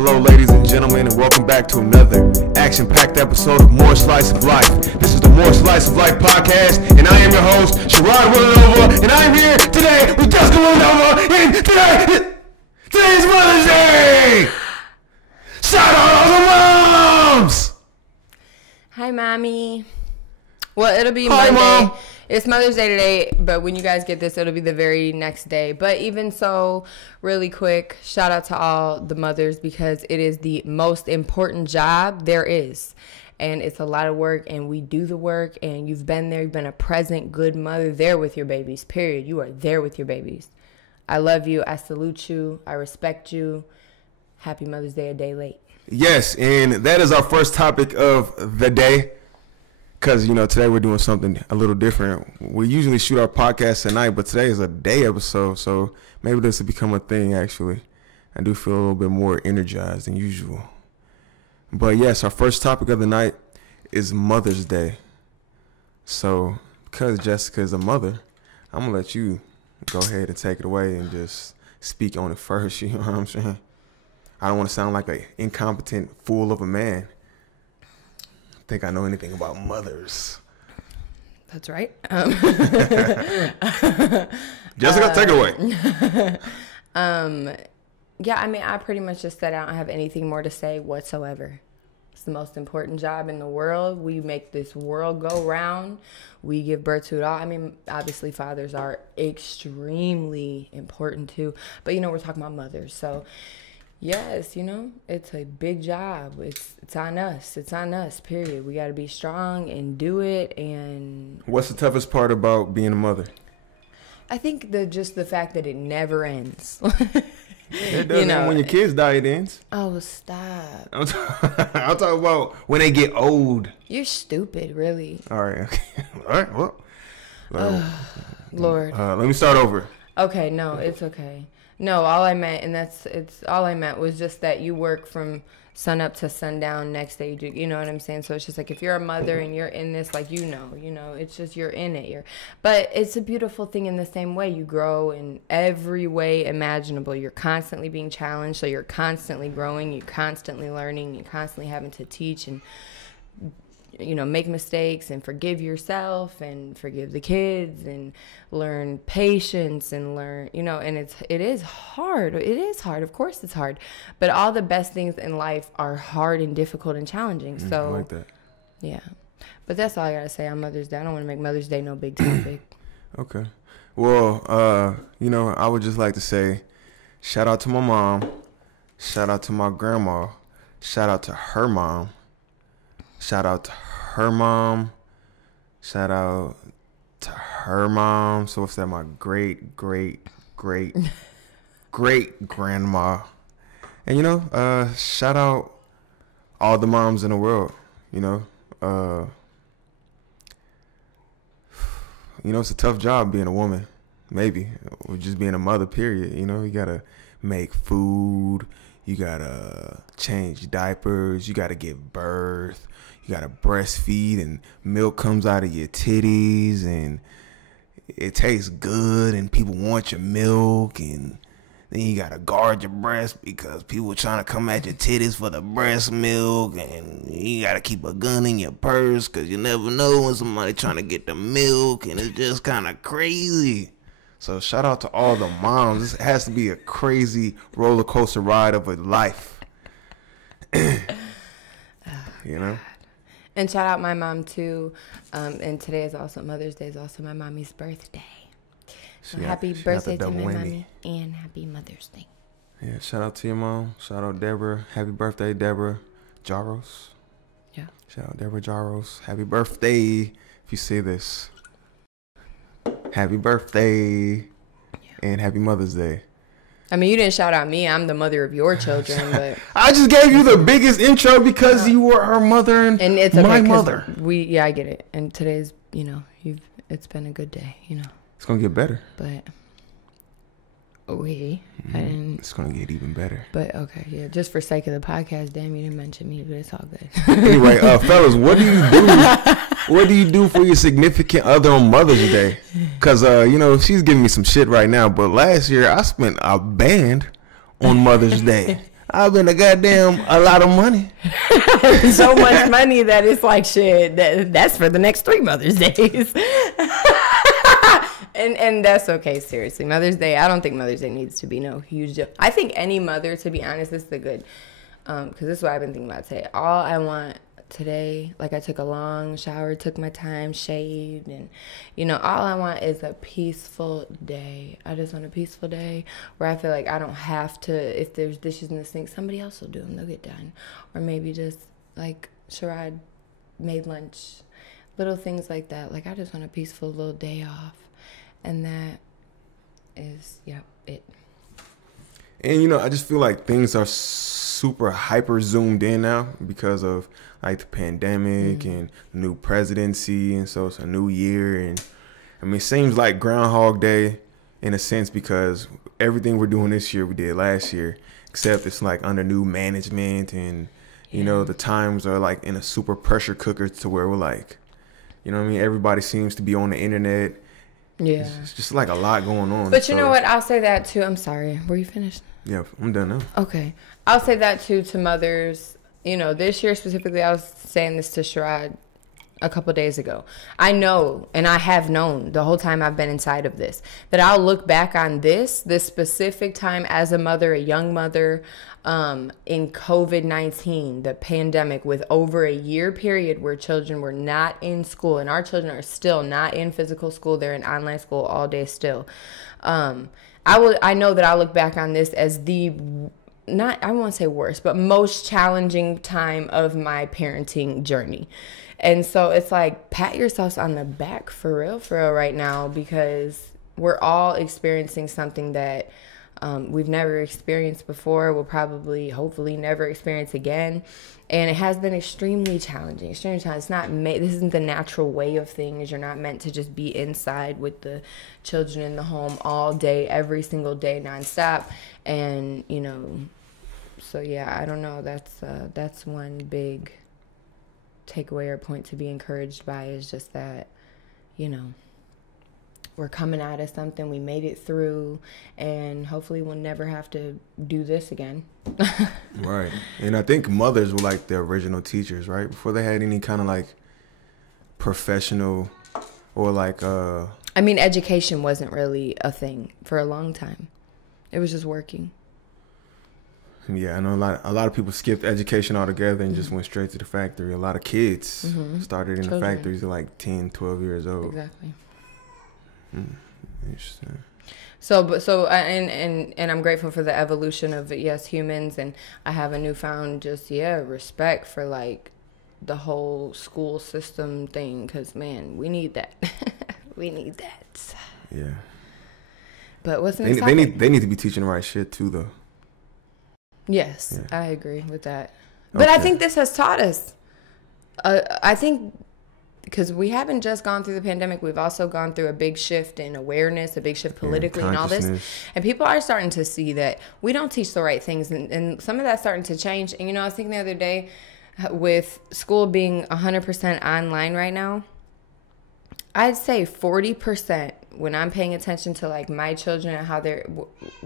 Hello, ladies and gentlemen, and welcome back to another action-packed episode of More Slice of Life. This is the More Slice of Life podcast, and I am your host, Sherrod Villanova, and I am here today with Jessica Villanova, and today's Mother's Day! Shout out all the moms! Hi, Mommy. Well, it'll be Hi, Monday. Mom. It's Mother's Day today, but when you guys get this, it'll be the very next day. But even so, really quick, shout out to all the mothers because it is the most important job there is. And it's a lot of work, and we do the work, and you've been there. You've been a present, good mother there with your babies, period. You are there with your babies. I love you. I salute you. I respect you. Happy Mother's Day a day late. Yes, and that is our first topic of the day. Because, today we're doing something a little different. We usually shoot our podcast at night, but today is a day episode, so maybe this will become a thing, actually. I do feel a little bit more energized than usual. But, yes, our first topic of the night is Mother's Day. So, because Jessica is a mother, I'm going to let you go ahead and take it away and just speak on it first, you know what I'm saying? I don't want to sound like an incompetent fool of a man. Think I know anything about mothers. That's right. Jessica, take it away. Yeah, I mean, I pretty much just said I don't have anything more to say whatsoever. It's the most important job in the world. We make this world go round. We give birth to it all. I mean, obviously fathers are extremely important too. But, we're talking about mothers. So, yes, it's a big job. It's on us. It's on us, period. We got to be strong and do it. And what's the toughest part about being a mother? I think the fact that it never ends. It doesn't. When your kids die, it ends. Oh, stop. I'm talking about when they get old. You're stupid, really. All right. Okay. All right. Well. Lord. Let me start over. Okay. No, it's okay. No, all I meant, all I meant was just that you work from sun up to sundown. Next day, you know what I'm saying? So it's just like if you're a mother and you're in this, like it's just you're in it. But it's a beautiful thing in the same way. You grow in every way imaginable. You're constantly being challenged, so you're constantly growing. You're constantly learning. You're constantly having to teach and make mistakes and forgive yourself and forgive the kids and learn patience and learn, and it is hard. It is hard. Of course it's hard. But all the best things in life are hard and difficult and challenging. So I like that. Yeah. But that's all I got to say on Mother's Day. I don't want to make Mother's Day no big topic. Okay. Well, I would just like to say shout out to my mom. Shout out to my grandma. Shout out to her mom. Shout out to her mom. Shout out to her mom. So what's that? My great grandma. And shout out all the moms in the world. It's a tough job being a woman. Maybe. Or just being a mother, period. You gotta make food. You gotta change diapers. You gotta give birth. You gotta breastfeed, and milk comes out of your titties, and it tastes good, and people want your milk, and then you gotta guard your breast because people are trying to come at your titties for the breast milk, and you gotta keep a gun in your purse because you never know when somebody trying to get the milk, and it's just kind of crazy. So shout out to all the moms. This has to be a crazy roller coaster ride of a life. And shout out my mom too. And today is also Mother's Day. Is also my mommy's birthday. So happy birthday to my mommy and happy Mother's Day. Yeah, shout out to your mom. Shout out Deborah. Happy birthday, Deborah Jaros. Yeah. Shout out Deborah Jaros. Happy birthday. If you see this. Happy birthday. And happy Mother's Day. I mean, you didn't shout out me. I'm the mother of your children, but I just gave you the biggest intro because you were her mother and it's okay, my mother. I get it. And today's, it's been a good day, It's gonna get better. But it's gonna get even better. But okay, yeah. Just for sake of the podcast, damn, you didn't mention me, but it's all good. Anyway, fellas, what do you do? What do you do for your significant other on Mother's Day? Because she's giving me some shit right now. But last year I spent a band on Mother's Day. I've been a lot of money. So much money that it's like shit. That's for the next 3 Mother's Days. And that's okay. Seriously, Mother's Day. I don't think Mother's Day needs to be no huge deal. I think any mother, to be honest, this is the good. Because this is what I've been thinking about today. All I want today, like I took a long shower, took my time, shaved, and all I want is a peaceful day. I just want a peaceful day where I feel like I don't have to, if there's dishes in the sink, somebody else will do them, they'll get done. Or maybe just like Sherrod made lunch, little things like that. Like I just want a peaceful little day off, and that is it. And I just feel like things are super hyper zoomed in now because of like the pandemic and new presidency, and so it's a new year. And I mean, it seems like Groundhog Day in a sense, because everything we're doing this year we did last year, except it's like under new management, and the times are like in a super pressure cooker to where we're like, what I mean, everybody seems to be on the internet. Yeah, it's just like a lot going on. But you know what? I'll say that too. I'm sorry. Were you finished? Yeah, I'm done now. Okay. I'll say that too to mothers. This year specifically, I was saying this to Sherrod a couple days ago. I know, and I have known the whole time I've been inside of this, that I'll look back on this specific time as a mother, a young mother, in COVID-19, the pandemic, with over a year period where children were not in school, and our children are still not in physical school. They're in online school all day still. I know that I'll look back on this as I won't say worst, but most challenging time of my parenting journey. And so it's like, pat yourselves on the back for real right now, because we're all experiencing something that we've never experienced before. We'll probably, hopefully, never experience again. And it has been extremely challenging. It's not this isn't the natural way of things. You're not meant to just be inside with the children in the home all day, every single day, nonstop. And so yeah, I don't know. That's one big takeaway or point to be encouraged by, is just that we're coming out of something, we made it through, and hopefully we'll never have to do this again. Right. And I think mothers were like the original teachers, right? Before they had any kind of like professional or like I mean, education wasn't really a thing for a long time. It was just working. Yeah, I know a lot of people skipped education altogether and just went straight to the factory. A lot of kids started in the factories at like 10, 12 years old. Exactly. Interesting. And I'm grateful for the evolution of humans, and I have a newfound respect for like the whole school system thing, because man, we need that. We need that. Yeah. But what's next? They need to be teaching the right shit too, though. Yes, yeah. I agree with that. But I think this has taught us. I think, because we haven't just gone through the pandemic, we've also gone through a big shift in awareness, a big shift politically, and all this. And people are starting to see that we don't teach the right things, and some of that's starting to change. And I was thinking the other day, with school being 100% online right now, I'd say 40%, when I'm paying attention to like my children and how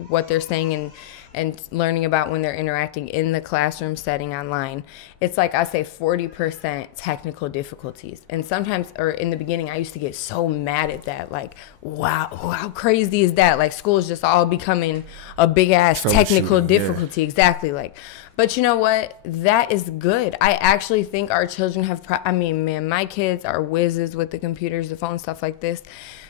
what they're saying and learning about when they're interacting in the classroom setting online, it's like I say 40% technical difficulties. And sometimes, or in the beginning, I used to get so mad at that. Like, wow, how crazy is that? Like, school is just all becoming a big ass technical difficulty. Yeah. Exactly. Like, but you know what? That is good. I actually think our children have, my kids are whizzes with the computers, the phone, stuff like this.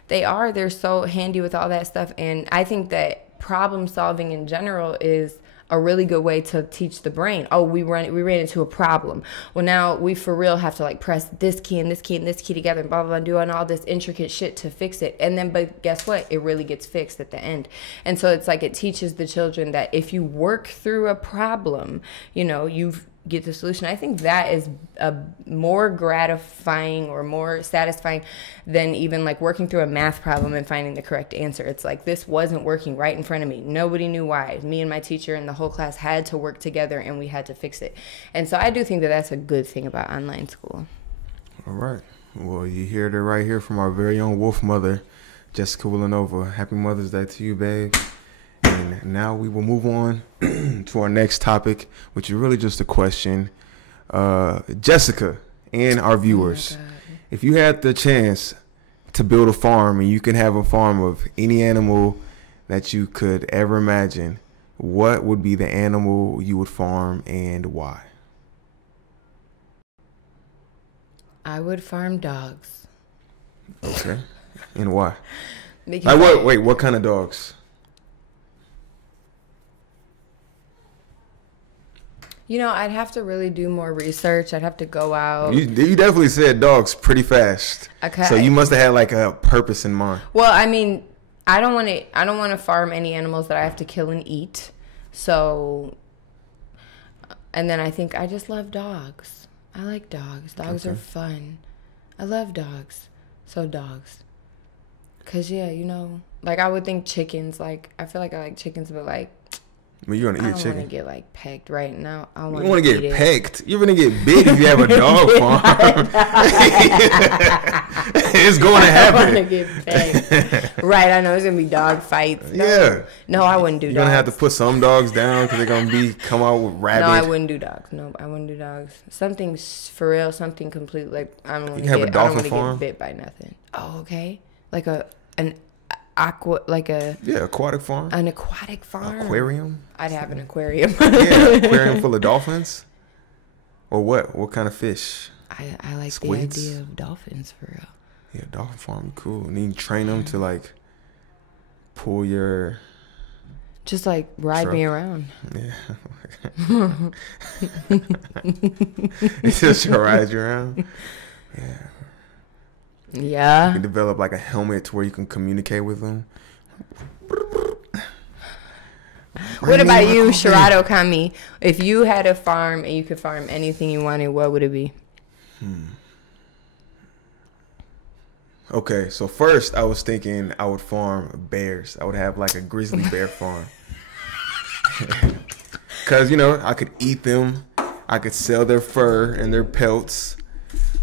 They're so handy with all that stuff. And I think that problem solving in general is a really good way to teach the brain. Oh, we ran into a problem. Well, now we for real have to like press this key and this key and this key together and blah, blah, blah, doing all this intricate shit to fix it. And then, but guess what? It really gets fixed at the end. And so it's like, it teaches the children that if you work through a problem, you get the solution. I think that is a more gratifying or more satisfying than even like working through a math problem and finding the correct answer. It's like, this wasn't working right in front of me. Nobody knew why. Me and my teacher and the whole class had to work together, and we had to fix it. And so I do think that that's a good thing about online school. All right. Well, you heard it right here from our very own wolf mother, Jessica Villanova. Happy Mother's Day to you, babe. And now we will move on to our next topic, which is really just a question. Jessica and our viewers, if you had the chance to build a farm and you can have a farm of any animal that you could ever imagine, what would be the animal you would farm and why? I would farm dogs. Okay. And why? Because What kind of dogs? You know, I'd have to really do more research. I'd have to go out. You definitely said dogs pretty fast. Okay. So you must have had like a purpose in mind. Well, I mean, I don't want to farm any animals that I have to kill and eat. So, and then I think I just love dogs. I like dogs. Dogs are fun. I love dogs. So dogs. Cause yeah, you know, like I would think chickens. Like I feel like I like chickens, but like But you're gonna I eat don't chicken. want to get like pegged right now. I You want want to to get pecked. You're gonna get bit if you have a dog farm. It's going to I want to happen. get pegged. Right, I know it's gonna be dog fights. No, Yeah. No, I wouldn't do You're dogs. gonna have to put some dogs down because they're gonna come out with rabid. No, I wouldn't do dogs. No, I wouldn't do dogs. Something for real, something completely like I don't want to have get. a dolphin I don't want to farm? get bit by nothing. Oh, okay. Like an Aquatic farm. an aquatic farm. Aquarium. I'd have an aquarium. Yeah, aquarium full of dolphins. Or what? What kind of fish? I like Squids? the idea of dolphins for real. Yeah, dolphin farm, cool. And then you train them to like pull your. Just like ride me around. Yeah. It's just to ride you around. Yeah. You Yeah. can develop like a helmet to where you can communicate with them. What about you, Shirado Kami? If you had a farm and you could farm anything you wanted, what would it be? Okay, so first I was thinking I would farm bears. I would have like a grizzly bear farm. Because, you know, I could eat them. I could sell their fur and their pelts.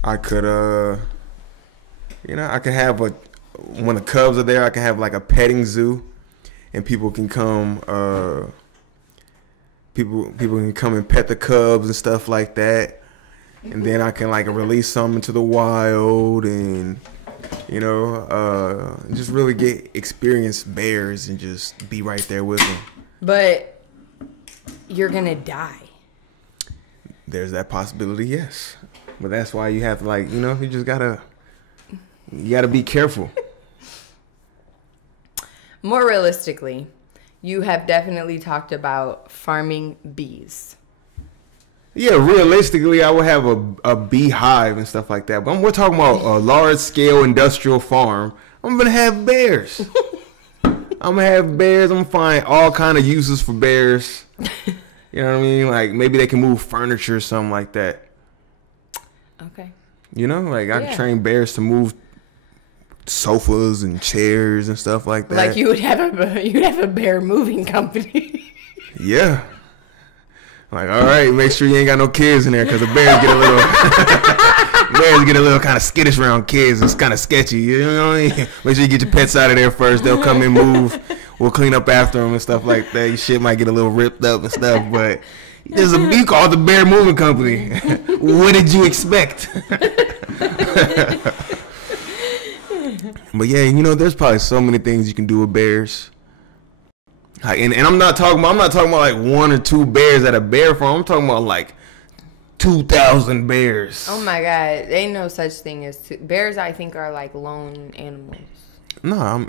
I could, I could have when the cubs are there, I can have like a petting zoo. And people can come, people can come and pet the cubs and stuff like that. And then I can like release some into the wild and, just really experience bears and just be right there with them. But you're gonna die. There's that possibility, yes. But that's why you have to you just gotta be careful. More realistically, you have definitely talked about farming bees. Yeah, realistically, I would have a beehive and stuff like that. But we're talking about a large-scale industrial farm. I'm going to have bears. I'm going to have bears. I'm going to find all kind of uses for bears. You know what I mean? Like, maybe they can move furniture or something like that. Okay. You know? Like, I Yeah. can train bears to move sofas and chairs and stuff like that. Like you'd have a bear moving company. Yeah. Like, all right, make sure you ain't got no kids in there because the bears get a little kind of skittish around kids. It's kind of sketchy. You know what I mean? Make sure you get your pets out of there first. They'll come and move. We'll clean up after them and stuff like that. Your shit might get a little ripped up and stuff, but there's a bee called the Bear Moving Company. What did you expect? But yeah, there's probably so many things you can do with bears. And I'm not talking about like 1 or 2 bears at a bear farm. I'm talking about like 2,000 bears. Oh my God, ain't no such thing as bears. I think are like lone animals. No,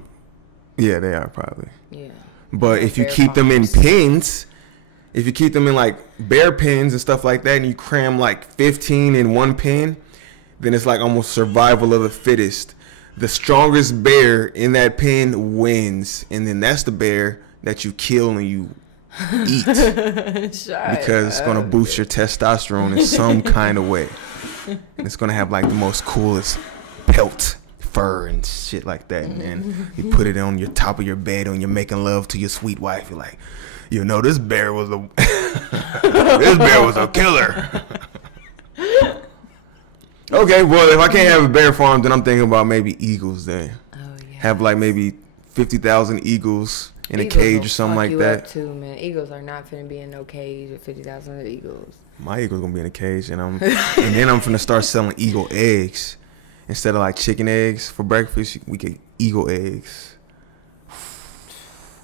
yeah, they are probably. Yeah. But if you Bear keep them in farms. pens, if you keep them in like bear pens and stuff like that, and you cram like 15 in one pen, then it's like almost survival of the fittest. The strongest bear in that pen wins, and then that's the bear that you kill and you eat because it's going to boost your testosterone in some kind of way. And it's going to have like the most coolest pelt, fur and shit like that. And then you put it on your top of your bed when you're making love to your sweet wife. You're like, this bear was a killer. Okay, well, if I can't have a bear farm, then I'm thinking about maybe eagles then. Oh yeah. Have like maybe 50,000 eagles. in a Eagles cage will or something fuck like you that. Up too, man. Eagles are not finna be in no cage with 50,000 eagles. My eagle's gonna be in a cage, and then I'm finna start selling eagle eggs instead of like chicken eggs for breakfast. We get eagle eggs.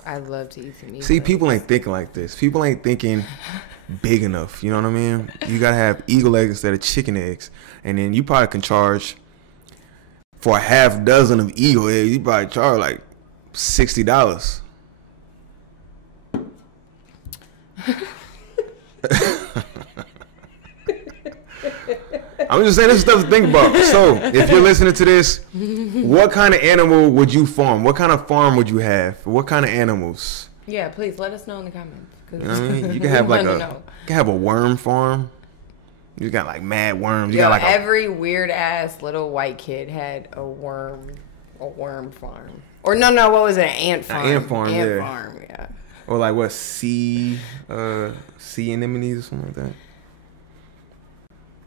I'd love to eat some eagle See, eggs. people ain't thinking like this. People ain't thinking big enough. You know what I mean? You gotta have eagle eggs instead of chicken eggs, and then you probably can charge for a half dozen of eagle eggs. You probably charge like $60. I'm just saying, this is stuff to think about. So, if you're listening to this, what kind of animal would you farm? What kind of farm would you have? What kind of animals? Yeah, please let us know in the comments. You know what I mean? You can have a worm farm. You got like mad worms. You got like every weird ass little white kid had a worm farm. Or no, what was it? An ant farm. Ant farm, yeah. Or like what, sea anemones or something like that.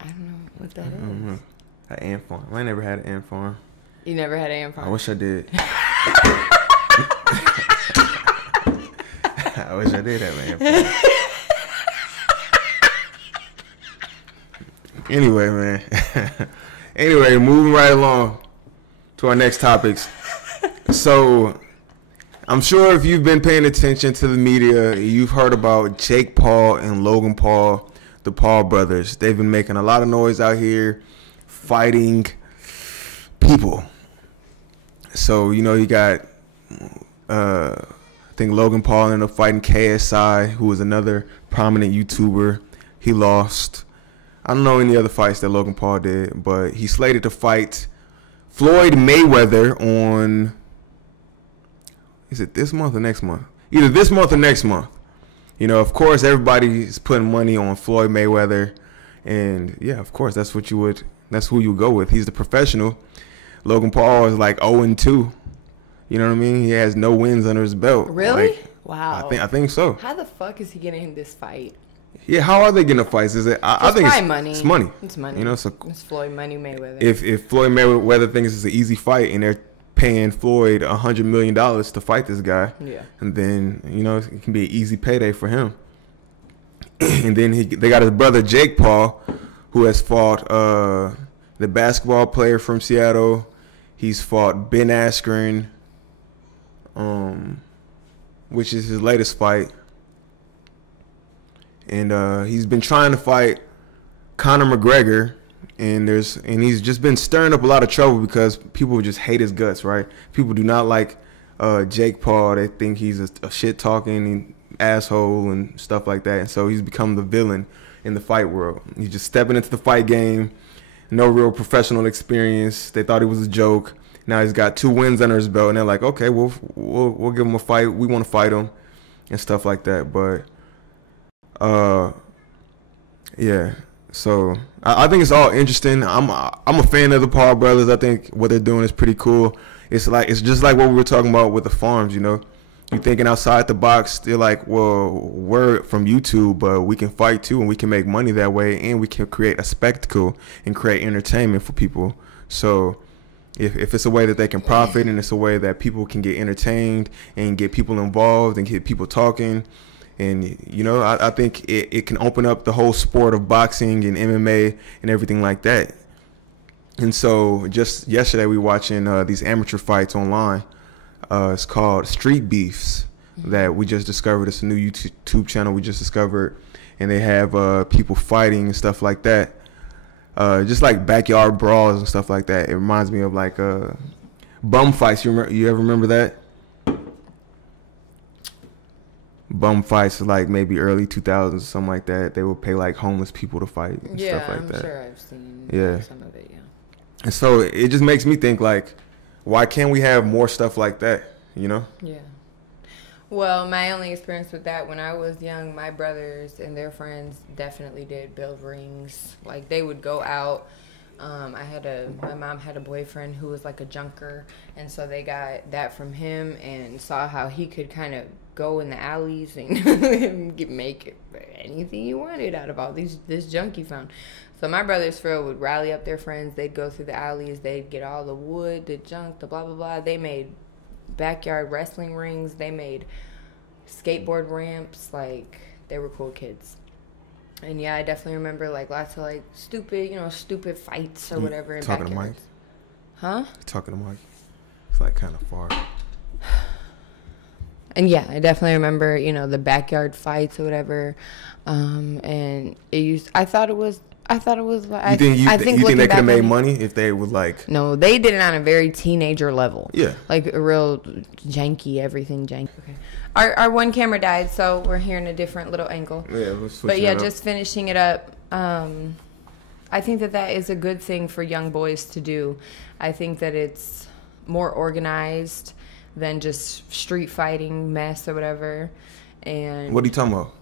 I don't know what that is. An ant farm. I never had an ant farm. You never had an ant farm? I wish I did. I wish I did have an ant farm. Anyway, man. Anyway, moving right along to our next topics. So, I'm sure if you've been paying attention to the media, you've heard about Jake Paul and Logan Paul, the Paul brothers. They've been making a lot of noise out here, fighting people. So, you know, you got, I think Logan Paul ended up fighting KSI, who was another prominent YouTuber. He lost. I don't know any other fights that Logan Paul did, but he's slated to fight Floyd Mayweather on, is it this month or next month? Either this month or next month. You know, of course, everybody's putting money on Floyd Mayweather. And, yeah, of course, that's who you would go with. He's the professional. Logan Paul is like 0-2. You know what I mean? He has no wins under his belt. Really? Like, Wow. I think so. How the fuck is he getting in this fight? Yeah, how are they getting fights? Is it? I think it's money. It's money. It's money. You know, so it's Floyd Money Mayweather. If Floyd Mayweather thinks it's an easy fight and they're paying Floyd $100 million to fight this guy, yeah, and then you know it can be an easy payday for him. And then they got his brother Jake Paul, who has fought the basketball player from Seattle. He's fought Ben Askren, which is his latest fight. And he's been trying to fight Conor McGregor, and he's just been stirring up a lot of trouble because people just hate his guts, right? People do not like Jake Paul. They think he's a shit-talking asshole and stuff like that. And so he's become the villain in the fight world. He's just stepping into the fight game, no real professional experience. They thought he was a joke. Now he's got 2 wins under his belt, and they're like, okay, we'll give him a fight. We want to fight him and stuff like that. But yeah. So I think it's all interesting. I'm a fan of the Paul brothers. I think what they're doing is pretty cool. It's just like what we were talking about with the farms. You know, you're thinking outside the box. They're like, well, we're from YouTube, but we can fight too, and we can make money that way, and we can create a spectacle and create entertainment for people. So if it's a way that they can profit, and it's a way that people can get entertained and get people involved and get people talking. And, you know, I think it can open up the whole sport of boxing and MMA and everything like that. And so just yesterday we were watching these amateur fights online. It's called Street Beefs that we just discovered. It's a new YouTube channel we just discovered. And they have people fighting and stuff like that. Just like backyard brawls and stuff like that. It reminds me of like bum fights. You ever remember that? Bum fights like maybe early 2000s, something like that. They would pay like homeless people to fight and stuff like that. Yeah, I'm sure I've seen some of it, yeah. And so it just makes me think like, why can't we have more stuff like that, you know? Yeah. Well, my only experience with that, when I was young, my brothers and their friends definitely did build rings. Like, they would go out. My mom had a boyfriend who was like a junker, and so they got that from him and saw how he could kind of go in the alleys and make anything you wanted out of all this junk you found. So my brothers would rally up their friends. They'd go through the alleys. They'd get all the wood, the junk, the blah, blah, blah. They made backyard wrestling rings. They made skateboard ramps. Like, they were cool kids. And yeah, I definitely remember like lots of like stupid fights or whatever in Talking backyards. to Mike? Huh? Talking to Mike? It's like kind of far. And yeah, I definitely remember, the backyard fights or whatever. And I thought it was like, You think they could have made on it- money if they would like? No, they did it on a very teenager level. Yeah. Like a real janky, everything janky. Okay. Our one camera died, so we're here in a different little angle. Yeah, let's switch But yeah, it up. just finishing it up. I think that is a good thing for young boys to do. I think that it's more organized than just street fighting mess or whatever. And What are you talking about?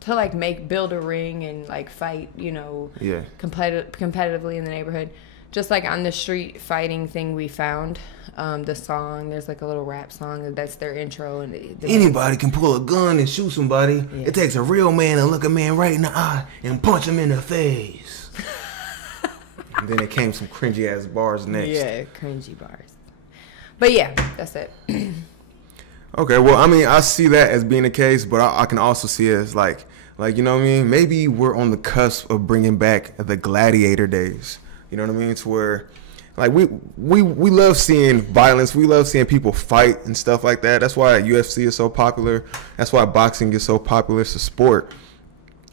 to like build a ring and like fight, Yeah. competitively in the neighborhood. Just like on the street fighting thing we found, the song, there's like a little rap song that's their intro. And Anybody can pull a gun and shoot somebody. Yeah. It takes a real man to look a man right in the eye and punch him in the face. And then it came some cringy ass bars next. Yeah, cringy bars. But yeah, that's it. Okay, well, I mean, I see that as being the case, but I can also see it as like, you know what I mean? Maybe we're on the cusp of bringing back the gladiator days. You know what I mean? To where, like, we love seeing violence. We love seeing people fight and stuff like that. That's why UFC is so popular. That's why boxing is so popular. It's a sport.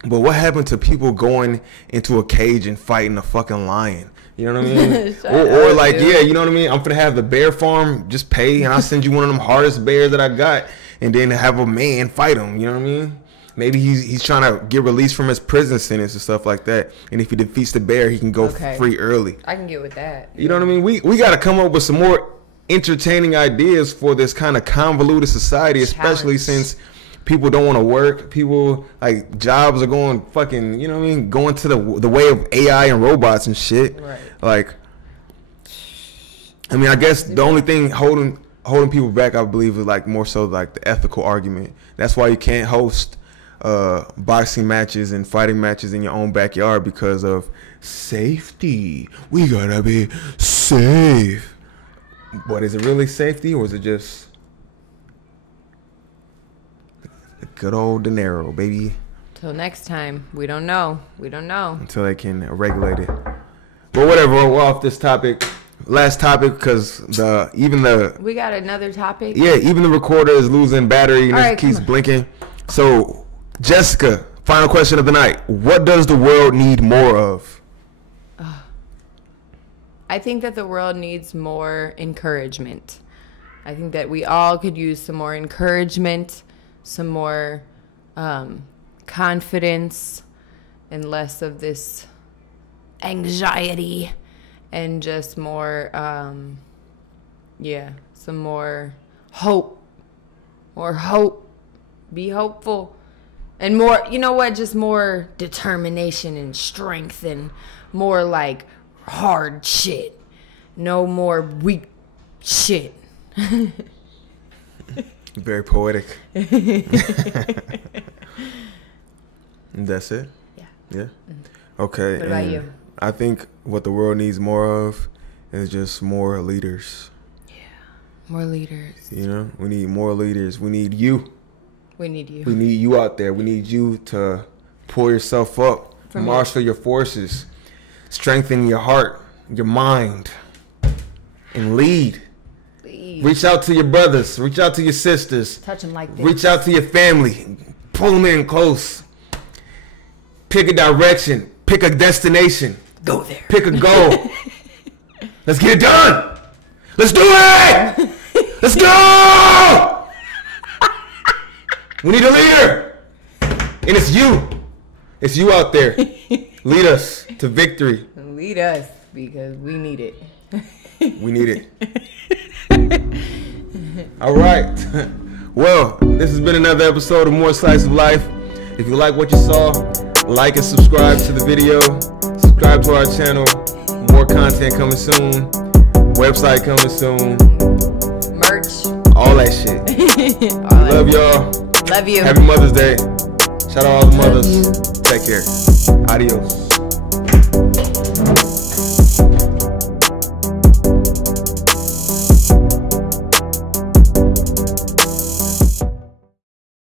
But what happened to people going into a cage and fighting a fucking lion? You know what I mean? or up, like, dude. yeah, you know what I mean? I'm gonna have the bear farm, just pay, and I'll send you one of them hardest bears that I got, and then have a man fight him. You know what I mean? Maybe he's trying to get released from his prison sentence and stuff like that. And if he defeats the bear, he can go free early. I can get with that. You know what I mean? We got to come up with some more entertaining ideas for this kind of convoluted society, especially since people don't want to work. People, like, jobs are going fucking, you know what I mean, going to the way of AI and robots and shit. Right. Like, I mean, I guess the only thing holding people back, I believe, is like more so like the ethical argument. That's why you can't host boxing matches and fighting matches in your own backyard, because of safety. We gotta be safe. But is it really safety, or is it just the good old dinero, baby? Till next time, we don't know. Until they can regulate it. But whatever, we're off this topic. Last topic, because We got another topic. yeah, even the recorder is losing battery and All it right, keeps come on. blinking. So, Jessica, final question of the night. What does the world need more of? I think that the world needs more encouragement. I think that we all could use some more encouragement, some more confidence, and less of this anxiety, and just more, some more hope. More hope. Be hopeful. And more, just more determination and strength, and more like hard shit. No more weak shit. Very poetic. That's it? Yeah. Yeah? Okay. What about and you? I think what the world needs more of is just more leaders. More leaders. You know? We need more leaders. We need you. We need you. We need you out there. We need you to pull yourself up, From marshal your forces, strengthen your heart, your mind, and lead. Please. Reach out to your brothers. Reach out to your sisters. Touch them like this. Reach out to your family. Pull them in close. Pick a direction. Pick a destination. Go there. Pick a goal. Let's get it done. Let's do it. Let's go. We need a leader. And it's you. It's you out there. Lead us to victory. Lead us, because we need it. We need it. All right. Well, this has been another episode of More Slice of Life. If you like what you saw, like and subscribe to the video. Subscribe to our channel. More content coming soon. Website coming soon. Merch. All that shit. Love y'all. Love you. Happy Mother's Day. Shout out all the mothers. Take care. Adios.